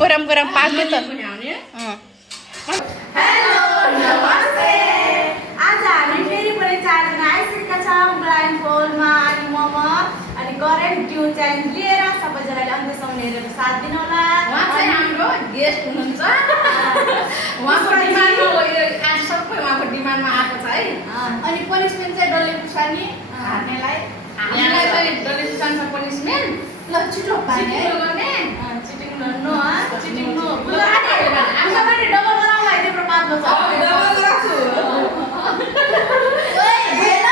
गरम पाक्यो त हेलो नमस्ते आज हामी फेरि पनि चारजना आइसकेका छौँ ब्लाइन्ड फोलमा अनि मम अनि करेन्ट ट्युन च्यालेन्ज लिएर सबैजनाले अन्त्यसम्म हेरेर साथ दिनुहोला। उहाँ चाहिँ हाम्रो गेस्ट हुनुहुन्छ। उहाँको डिमान्डमा आज सबै उहाँको डिमान्डमा आएको छ है। अनि पनिसमेन्ट चाहिँ डल्ले खुर्सानी हार्नेलाई हामीलाई चाहिँ डल्ले खुर्सानीको पनिसमेन्ट ल छिटो पार्ने है। गर्ने चिटिङ नो चिटिङ नो आमाले डबल बनाउला त्यत्रो पातलो छ डबल राख्छु ओइ भएन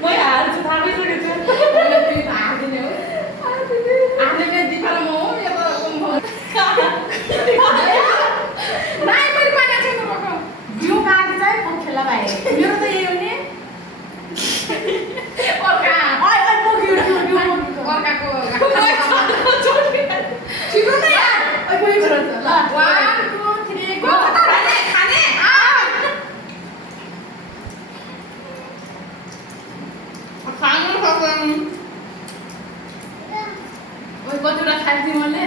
म हाल्छु थाहा भइसकेको छ मैले फेरि हाल्दिने हो हाल्ने दिपाला म हो यो त कम नाइ पनि पानी छ त बको जिउ काटे चाहिँ पोखेला भाइ मेरो त यही हो नि अर्का ओइ ओइ पोख्यो अर्काको छिटो न यार ओइ पोख्यो ल 1 2 3 गो खाने खानु सक्छौँ ओइ कतिवटा खाइदिउँ मैले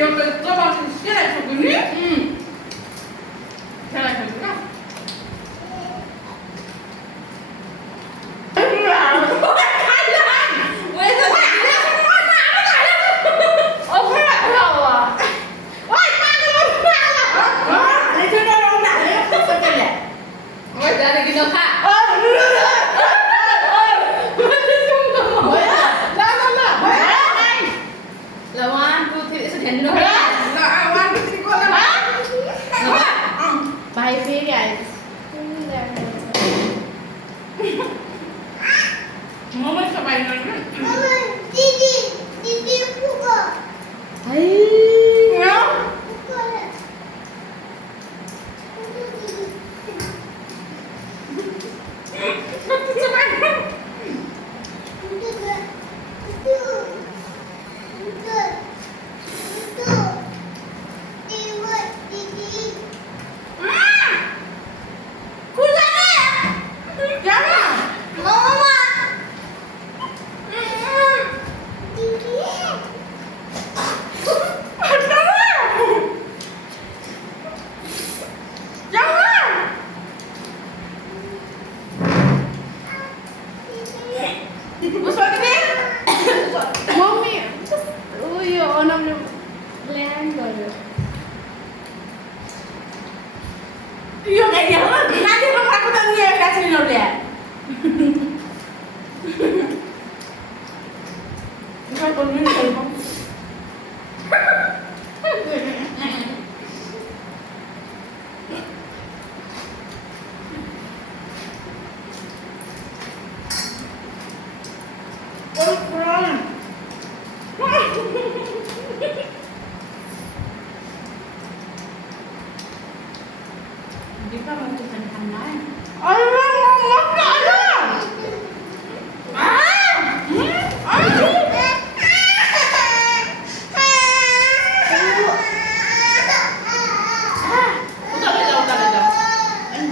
यो त चबाउँछु सेलाइसक्छु नि सेलाइसक्छु क्या भाइ फेरि आयो मोमो सबै मम्मी उयो अनमले ल्यान्ड गर्यो यो गाडी हो नानी मामाको त नि एउटा छैन ल्या उसलाई बोल्नु नि छैन Dika mau tuh kan lain.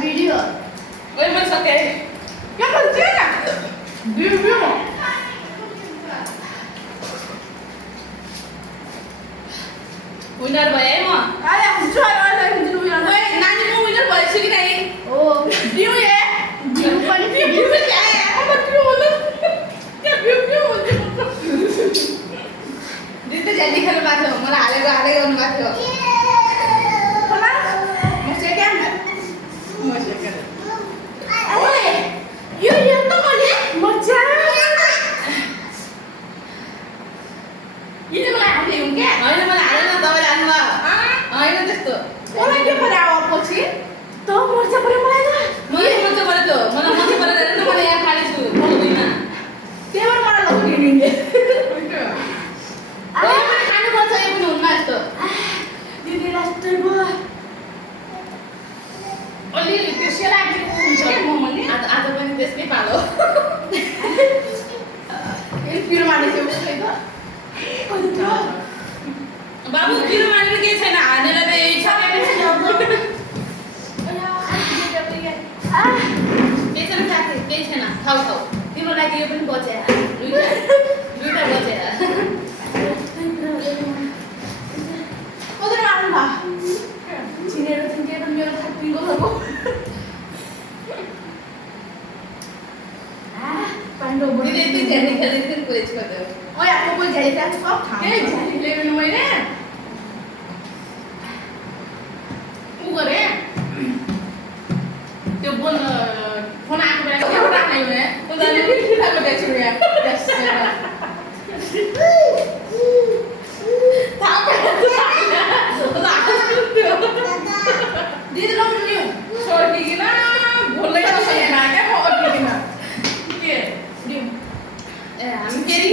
Video Oi, mas só quer. Que mentira! Viu? Winner भयो है म आले हुन्छ अहिले हुन्छ उयो ओइ नानी म विनर भएछु कि नै ओ दिउ ए जिउ पनि दिउ क्या अब दिउ होला के दिउ दिदी जल्दी खेल्नु भएको थियो मलाई हालेको गर्नु भएको थियो होला म सेकेन्ड ओए यो त मैले मजा यिनी मलाई हाल्दै हुन् के हैन मलाई हालेन तपाईले हाल्नु हैन त्यस्तो मलाई के परे आवा पछि त मर्छ परे मलाई त मलाई मजा परे त मलाई मजा परे त मैले यहाँ खाली छु बोल्दिन त्यही भएर मलाई लगाउने नि अरे मैले खानु पर्छ यो पनि हुन्न यस्तो दिदी लास्टै भयो अलि त्यो सेलाएको हुन्छ के मोमो नि आज पनि त्यसकै पालो ए पिरो माने चाहिँ उसले त बाबु पिरो मानेर केही छैन हानेर त यही छ केही छैन साथी केही छैन खाऊ तिम्रो लागि यो पनि बचे दुईटा बचे के झाली ल्याउनु मैले उ गरे त्यो बोल फोन आएको बेला के राख्ने भने उनीहरूले फेरि फिर्ता गरिदिएको छु यहाँ दिदी लाउनु नि सर्किकिन भोल्दै बसेन क्या म अड्किकिन के दिउँ ए हामी फेरि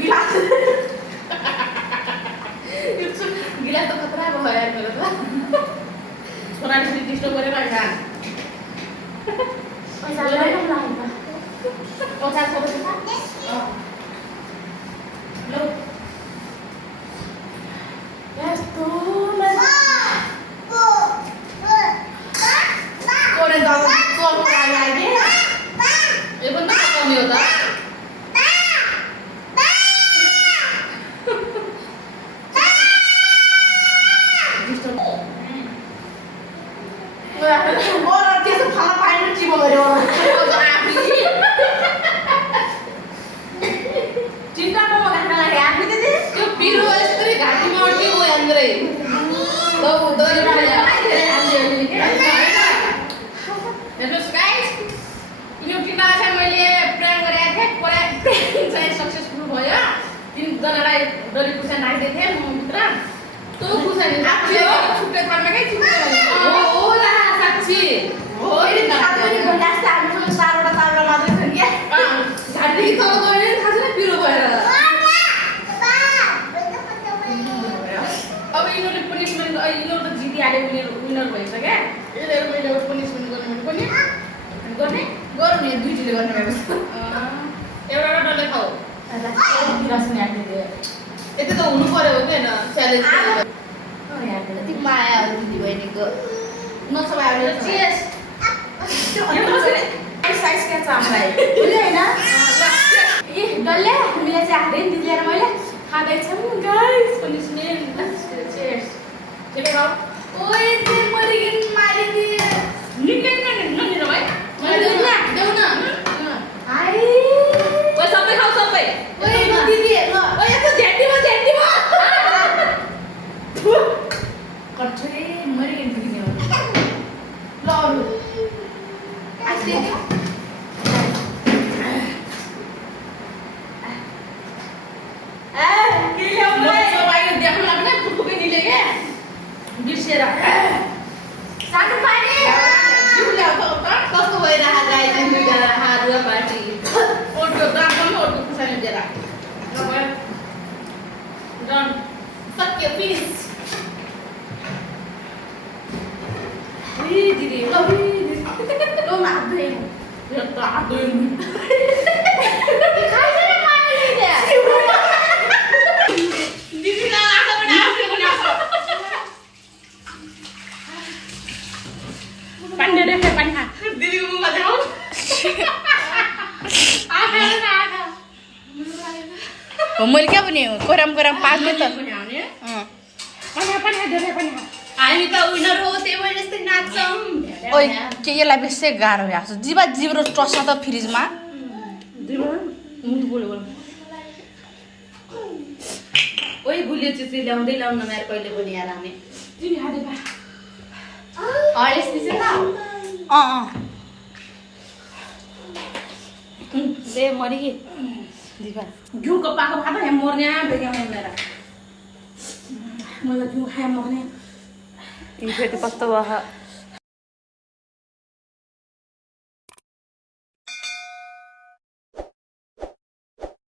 गिलास गिलास त खतरा भयो यार मेरो त छोराले फेरि डिस्टर्ब गरेर आइगा पैसा ल्याउनु लाग्यो पैसा सबै लौ यस्तो कोरे दाउ चोर लाग्यो ए पनि त पकाउने हो त त्यसो खाना पाइनु चिबो गऱ्यो चिन्ता पो लाग्न लाग्यो आफै दिदी त्यो पिरो यस्तरी घाँटीमा अड्क्यो हो यन्द्रै दौरी परेर हेर्नुहोस् गाइस यो किन चाहिँ मैले प्लान गरेको थिएँ प्लान चाहिँ सक्सेसफुल भयो 3 जनालाई डोरी खुर्सानी राखिदिएको थिएँ म भित्र त्यो खुर्सानी छुट्टै थालमा के होला साँच्ची हो नि त पनि भइराछ हामीसँग 4वटा ताउरा मात्रै छ के घाँटीदेखि तल गयो भने थाहा छैन पिरो भएर अब यिनीहरूले पनिसमेन्ट यिनीहरू त जितिहाल्यो विनर भइसक्यो यिनीहरू मैले पनिसमेन्ट गर्नु भने पनि गर्ने गरौँ नि दुईचोटि गर्ने भएको एउटा डल्लै खाऊ यति त हुनु पर्यो हो कि होइन च्यालेन्ज यति माया हो दिदी बहिनीको नसभा चेस साइज क्या छ हामीलाई बुझ्यो होइन ए डल्ले हामीले चाहिँ हारे नि दिदी लिएर मैले खाँदैछौँ गाइस पनिसमेन्ट चेस के खाऊ ओए चाहिँ मरिगिन मारिदिए निकै नदिनु भाइ देऊ न हाय ओए सबै खाऊ सबै ओए दिदी हेर्नु ओए यस्तो झ्याटीमा कठै मरिगिन दिने हो ल अरु आइसे के ल्याउनु सबै देख्नु लाग्ने फुफुकै निले के बिर्सेर सानो पानी कस्तो भइरहेको गाई दुईजना हारुवा पार्टी ओटो दाम ओटो खुर्सानी दिएर डन सक्यो फिनिस दिदी ल माग्दै यो त हात धोइनु खाइछ नि पानी त्यहाँ दिदी न आएको पनि आफूले पनि आएको पानी दे पानी खा दिदीको मुखमा देखाऊ हो मैले क्या भने कोराम पाक्ने त हामी त विनर हो त्यही भएर यस्तै नाच्छौँ ओइ के यसलाई बेसी गाह्रो भएको छ जिबा जिब्रो टस्छ त फ्रिजमा ओइ गुलियो चिज ल्याउँदै ल्याउन मेरो कहिले पनि यार हामी हरेस दिन्छ त ले मरि दिबा घिउको पाको भात यहाँ मर्ने बेग्याउने मेरो मलाई घिउ खाए मर्ने फेरि कस्तो भयो